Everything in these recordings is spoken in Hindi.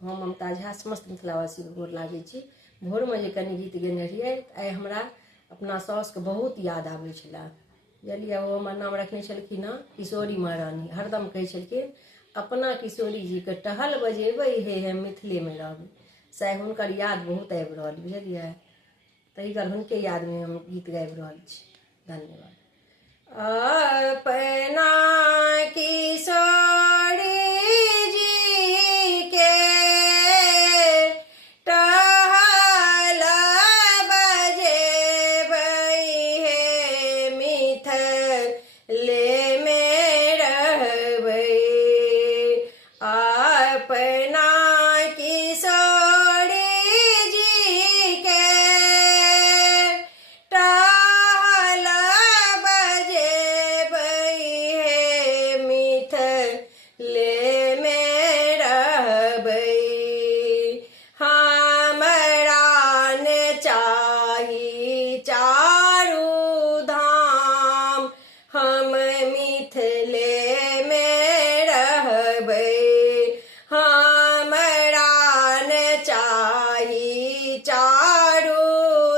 हम ममता झा समस्त मिथिलावासी के गोर लागै छी। भोर में जे कनि गीत गेने रहियै आइ हमरा अपना साउस के बहुत याद आबै छलै। बुझलियै, ओ हमर नाम रखने छलखिन हँ किशोरी महारानी। हरदम कहै छलखिन अपना किशोरी जी के टहल बजेबै हे मिथिले में रहबै। से हुनकर याद बहुत आबि रहल, बुझलियै, ताहि दुआरे हुनके याद में हम गीत गाबि रहल छी। धन्यवाद। अपना किशोरी जी के टहल बजेबै हे मिथिले में रहबै। अपना किशोरी जी के टहल बजेबै हे मिथिले में रहबै। हमरा ने चाही चारू धाम, हम मिथिले में रहबै। हमरा ने चाही चारू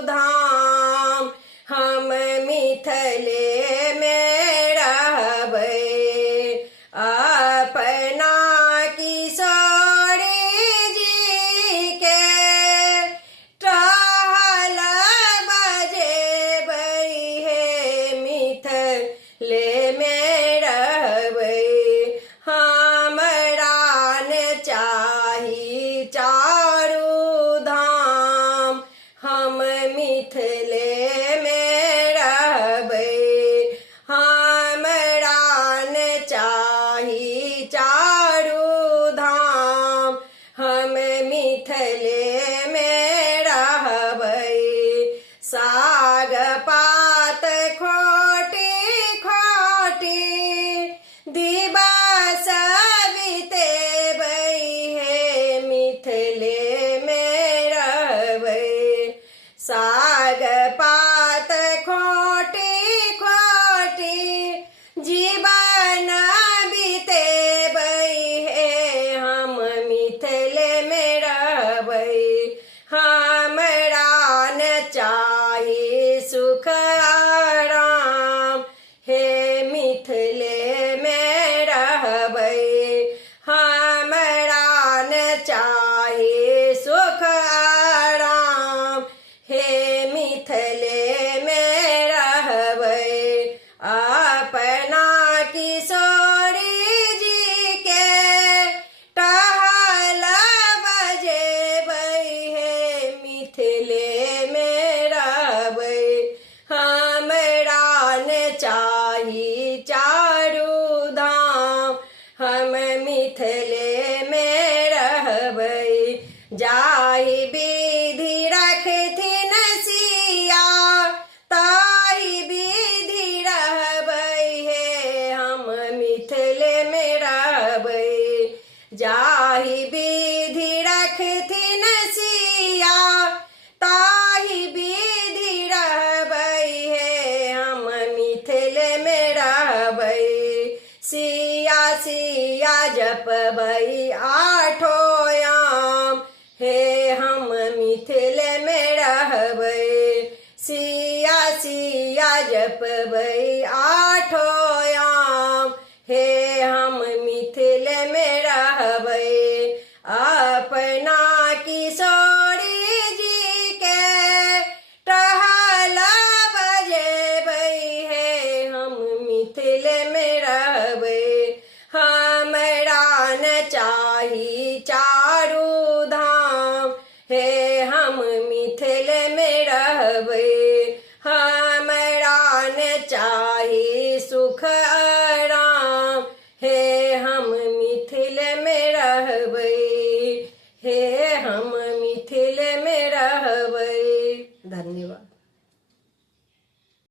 धाम, हम मिथिले में रहबै। अपना किशोरी जी के टहल बजेबै हे मिथिले में रहबै। हमरा ने चाही चारू धाम, हम मिथिले में रहबै। हमरा ने चाही चारू धाम, हम मिथिले में रहबै। साग पात खोटी खोटी दिवस बितेबै हे मिथिले में रहबै। साग पात खोटी खोटी जीवन बितेबै हे हम मिथिले में रहबै। हमरा ने चाही सुख आराम, हे मिथिले में रहबै। हमरा ने चाही सुख आराम, हे मिथिले में रहबै। अपना किशोरी जी के टहल बजेबै हे मिथिले में रहबै। हमरा ने चाही चारू धाम, हम मिथिले में रहबै। जाहि विधि रखथिन सिया, ताहि विधि रहबै हे हम मिथिले में रहबै। जाहि विधि रखथिन सिया, ताहि विधि रहबै हे हम मिथिले में रहबै। सिया सिया जपबै आठो याम, हे हम मिथिले में रहबै। सिया सिया जपबै